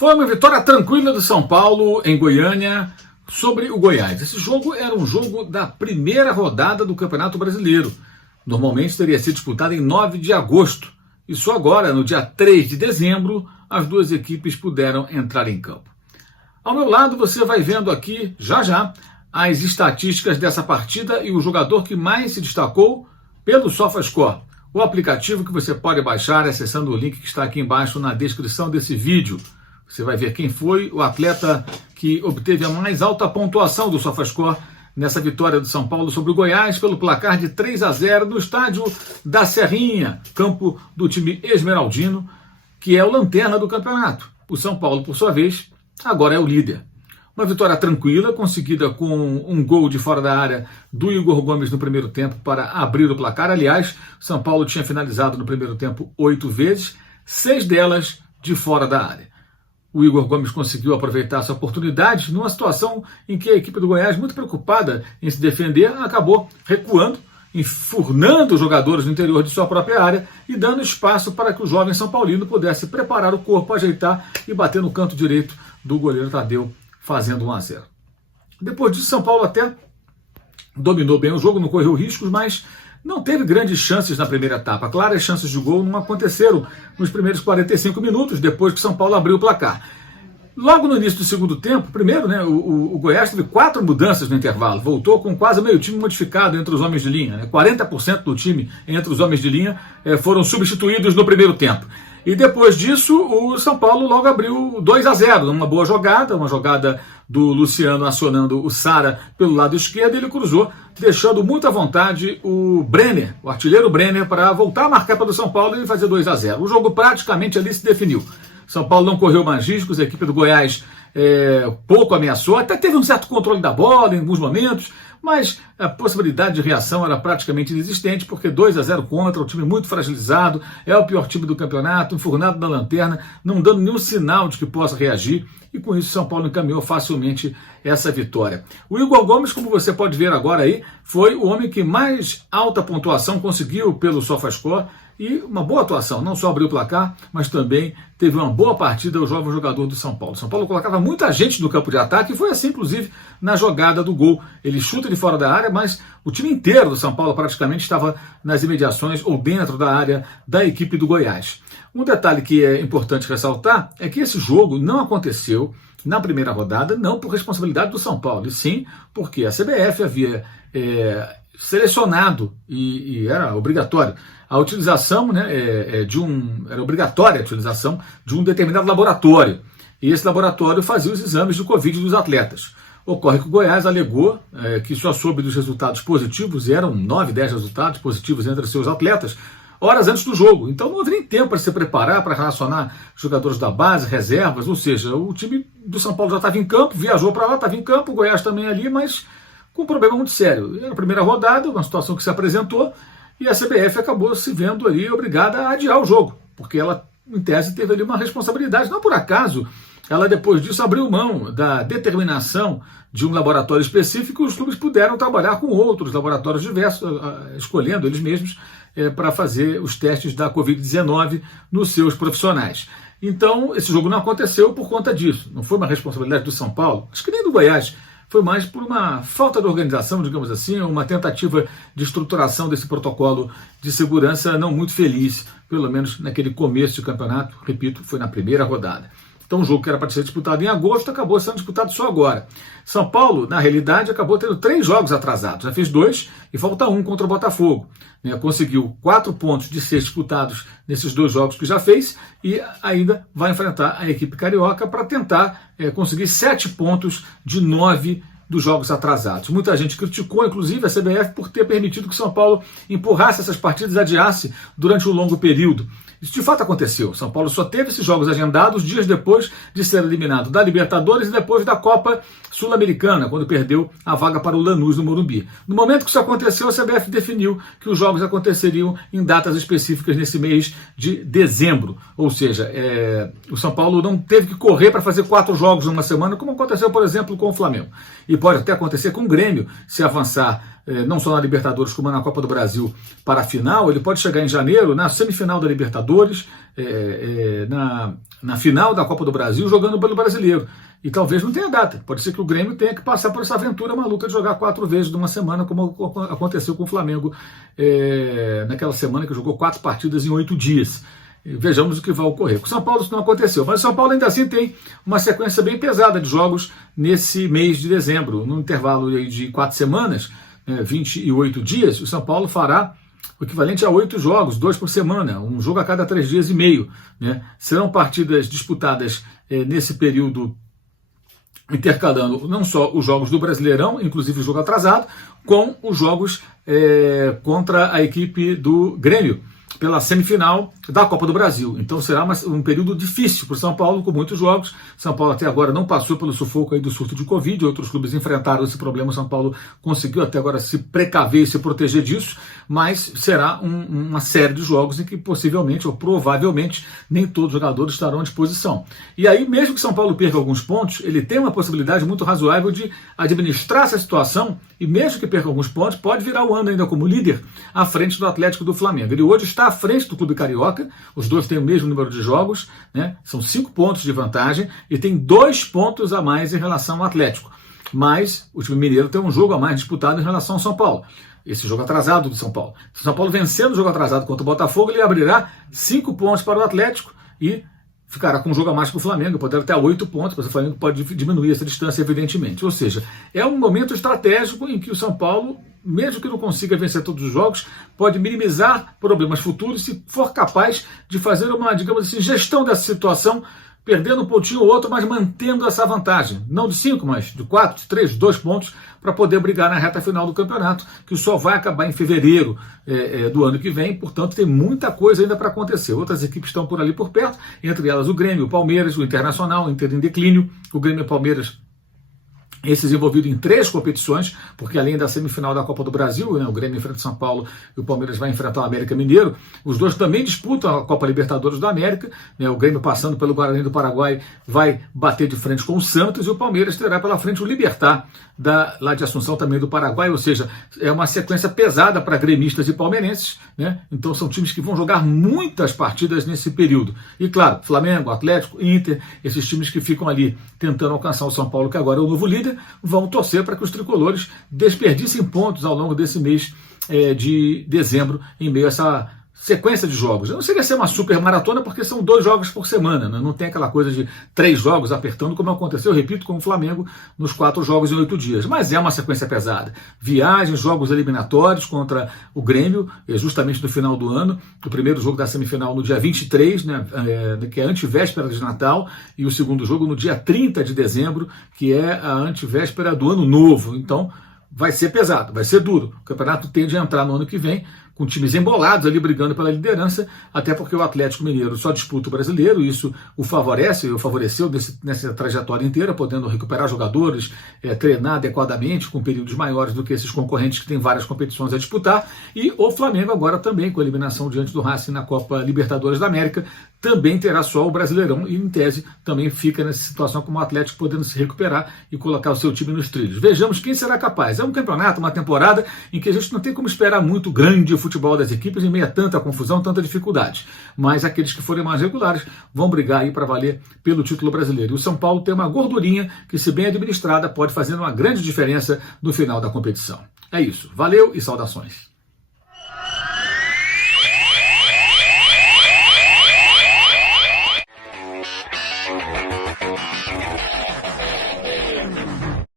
Foi uma vitória tranquila do São Paulo em Goiânia sobre o Goiás. Esse jogo era um jogo da primeira rodada do Campeonato Brasileiro. Normalmente teria sido disputado em 9 de agosto. E só agora, no dia 3 de dezembro, as duas equipes puderam entrar em campo. Ao meu lado, você vai vendo aqui, já já, as estatísticas dessa partida e o jogador que mais se destacou pelo SofaScore, o aplicativo que você pode baixar acessando o link que está aqui embaixo na descrição desse vídeo. Você vai ver quem foi o atleta que obteve a mais alta pontuação do SofaScore nessa vitória do São Paulo sobre o Goiás pelo placar de 3-0 no estádio da Serrinha, campo do time esmeraldino, que é o lanterna do campeonato. O São Paulo, por sua vez, agora é o líder. Uma vitória tranquila, conseguida com um gol de fora da área do Igor Gomes no primeiro tempo para abrir o placar. Aliás, o São Paulo tinha finalizado no primeiro tempo 8 vezes, 6 delas de fora da área. O Igor Gomes conseguiu aproveitar essa oportunidade numa situação em que a equipe do Goiás, muito preocupada em se defender, acabou recuando, enfurnando os jogadores no interior de sua própria área e dando espaço para que o jovem São Paulino pudesse preparar o corpo, ajeitar e bater no canto direito do goleiro Tadeu, fazendo 1-0. Depois disso, São Paulo até dominou bem o jogo, não correu riscos, mas não teve grandes chances na primeira etapa. Claras chances de gol não aconteceram nos primeiros 45 minutos, depois que São Paulo abriu o placar. Logo no início do segundo tempo, primeiro, o Goiás teve 4 mudanças no intervalo, voltou com quase meio time modificado entre os homens de linha. 40% do time entre os homens de linha foram substituídos no primeiro tempo. E depois disso, o São Paulo logo abriu 2-0, uma boa jogada, uma jogada do Luciano acionando o Sara pelo lado esquerdo, e ele cruzou, deixando muito à vontade o Brenner, o artilheiro Brenner, para voltar a marcar para o São Paulo e fazer 2-0. O jogo praticamente ali se definiu. São Paulo não correu mais riscos, a equipe do Goiás pouco ameaçou, até teve um certo controle da bola em alguns momentos, mas a possibilidade de reação era praticamente inexistente, porque 2-0 contra, um time muito fragilizado, é o pior time do campeonato, enfurnado na lanterna, não dando nenhum sinal de que possa reagir, e com isso São Paulo encaminhou facilmente essa vitória. O Igor Gomes, como você pode ver agora aí, foi o homem que mais alta pontuação conseguiu pelo SofaScore, e uma boa atuação, não só abriu o placar, mas também teve uma boa partida o jovem jogador do São Paulo. São Paulo colocava muita gente no campo de ataque, e foi assim, inclusive, na jogada do gol. Ele chuta de fora da área, mas o time inteiro do São Paulo praticamente estava nas imediações ou dentro da área da equipe do Goiás. Um detalhe que é importante ressaltar é que esse jogo não aconteceu na primeira rodada, não por responsabilidade do São Paulo, e sim porque a CBF havia selecionado, e era obrigatório, a utilização, era obrigatória a utilização de um determinado laboratório. E esse laboratório fazia os exames de Covid dos atletas. Ocorre que o Goiás alegou que só soube dos resultados positivos, e eram 9, 10 resultados positivos entre seus atletas, horas antes do jogo. Então não houve nem tempo para se preparar, para relacionar jogadores da base, reservas, ou seja, o time do São Paulo já estava em campo, viajou para lá, estava em campo, o Goiás também ali, mas com um problema muito sério. Era a primeira rodada, uma situação que se apresentou, e a CBF acabou se vendo ali obrigada a adiar o jogo, porque ela, em tese, teve ali uma responsabilidade. Não por acaso, ela depois disso abriu mão da determinação de um laboratório específico, e os clubes puderam trabalhar com outros laboratórios diversos, escolhendo eles mesmos para fazer os testes da Covid-19 nos seus profissionais. Então, esse jogo não aconteceu por conta disso. Não foi uma responsabilidade do São Paulo, acho que nem do Goiás. Foi mais por uma falta de organização, digamos assim, uma tentativa de estruturação desse protocolo de segurança não muito feliz, pelo menos naquele começo de campeonato, repito, foi na primeira rodada. Então o jogo que era para ser disputado em agosto acabou sendo disputado só agora. São Paulo, na realidade, acabou tendo 3 jogos atrasados, já fez 2 e falta 1 contra o Botafogo. Conseguiu 4 pontos de 6 disputados nesses 2 jogos que já fez e ainda vai enfrentar a equipe carioca para tentar conseguir 7 pontos de 9 dos jogos atrasados. Muita gente criticou, inclusive, a CBF por ter permitido que o São Paulo empurrasse essas partidas e adiasse durante um longo período. Isso de fato aconteceu. São Paulo só teve esses jogos agendados dias depois de ser eliminado da Libertadores e depois da Copa Sul-Americana, quando perdeu a vaga para o Lanús no Morumbi. No momento que isso aconteceu, a CBF definiu que os jogos aconteceriam em datas específicas nesse mês de dezembro. Ou seja, o São Paulo não teve que correr para fazer 4 jogos numa semana, como aconteceu, por exemplo, com o Flamengo. E pode até acontecer com o Grêmio, se avançar não só na Libertadores como na Copa do Brasil para a final, ele pode chegar em janeiro na semifinal da Libertadores, na final da Copa do Brasil, jogando pelo Brasileiro. E talvez não tenha data. Pode ser que o Grêmio tenha que passar por essa aventura maluca de jogar 4 vezes numa semana, como aconteceu com o Flamengo naquela semana que jogou 4 partidas em 8 dias. Vejamos o que vai ocorrer. Com o São Paulo isso não aconteceu, mas o São Paulo ainda assim tem uma sequência bem pesada de jogos nesse mês de dezembro. No intervalo de 4 semanas, 28 dias, o São Paulo fará o equivalente a 8 jogos, 2 por semana, um jogo a cada 3 dias e meio. Serão partidas disputadas nesse período, intercalando não só os jogos do Brasileirão, inclusive o jogo atrasado, com os jogos contra a equipe do Grêmio, pela semifinal da Copa do Brasil. Então será um período difícil para o São Paulo, com muitos jogos. São Paulo até agora não passou pelo sufoco aí do surto de Covid, outros clubes enfrentaram esse problema, o São Paulo conseguiu até agora se precaver e se proteger disso, mas será uma série de jogos em que possivelmente ou provavelmente nem todos os jogadores estarão à disposição. E aí, mesmo que São Paulo perca alguns pontos, ele tem uma possibilidade muito razoável de administrar essa situação e mesmo que perca alguns pontos, pode virar o ano ainda como líder à frente do Atlético do Flamengo. Ele hoje está à frente do Clube Carioca, os dois têm o mesmo número de jogos, são 5 pontos de vantagem e tem 2 pontos a mais em relação ao Atlético. Mas o time mineiro tem um jogo a mais disputado em relação ao São Paulo. Esse jogo atrasado do São Paulo. Se o São Paulo vencendo o jogo atrasado contra o Botafogo, ele abrirá 5 pontos para o Atlético e ficará com um jogo a mais para o Flamengo, poderá até 8 pontos, mas o Flamengo pode diminuir essa distância, evidentemente. Ou seja, é um momento estratégico em que o São Paulo, mesmo que não consiga vencer todos os jogos, pode minimizar problemas futuros se for capaz de fazer uma, digamos assim, gestão dessa situação, perdendo um pontinho ou outro, mas mantendo essa vantagem. Não de 5, mas de 4, 3, 2 pontos, para poder brigar na reta final do campeonato, que só vai acabar em fevereiro do ano que vem. Portanto, tem muita coisa ainda para acontecer. Outras equipes estão por ali por perto, entre elas o Grêmio, o Palmeiras, o Internacional, o Inter em declínio, o Grêmio e o Palmeiras esse envolvido em 3 competições, porque além da semifinal da Copa do Brasil, o Grêmio enfrenta o São Paulo e o Palmeiras vai enfrentar o América Mineiro, os dois também disputam a Copa Libertadores da América, o Grêmio passando pelo Guarani do Paraguai vai bater de frente com o Santos e o Palmeiras terá pela frente o Libertad, lá de Assunção também do Paraguai, ou seja, é uma sequência pesada para gremistas e palmeirenses, então são times que vão jogar muitas partidas nesse período. E claro, Flamengo, Atlético, Inter, esses times que ficam ali tentando alcançar o São Paulo, que agora é o novo líder, vão torcer para que os tricolores desperdicem pontos ao longo desse mês de dezembro, em meio a essa sequência de jogos. Não seria ser uma super maratona, porque são 2 jogos por semana, não tem aquela coisa de 3 jogos apertando, como aconteceu, repito, com o Flamengo nos 4 jogos em 8 dias. Mas é uma sequência pesada. Viagens, jogos eliminatórios contra o Grêmio, justamente no final do ano. O primeiro jogo da semifinal no dia 23, que é a antivéspera de Natal, e o segundo jogo no dia 30 de dezembro, que é a antivéspera do Ano Novo. Então, vai ser pesado, vai ser duro. O campeonato tende a entrar no ano que vem com times embolados ali brigando pela liderança, até porque o Atlético Mineiro só disputa o Brasileiro, e isso o favorece, o favoreceu nessa trajetória inteira, podendo recuperar jogadores, treinar adequadamente, com períodos maiores do que esses concorrentes que têm várias competições a disputar, e o Flamengo agora também, com a eliminação diante do Racing na Copa Libertadores da América, também terá só o Brasileirão, e em tese também fica nessa situação como o Atlético podendo se recuperar e colocar o seu time nos trilhos. Vejamos quem será capaz. É um campeonato, uma temporada em que a gente não tem como esperar muito grande o futebol das equipes em meio a tanta confusão, tanta dificuldade. Mas aqueles que forem mais regulares vão brigar aí para valer pelo título brasileiro. E o São Paulo tem uma gordurinha que, se bem administrada, pode fazer uma grande diferença no final da competição. É isso. Valeu e saudações.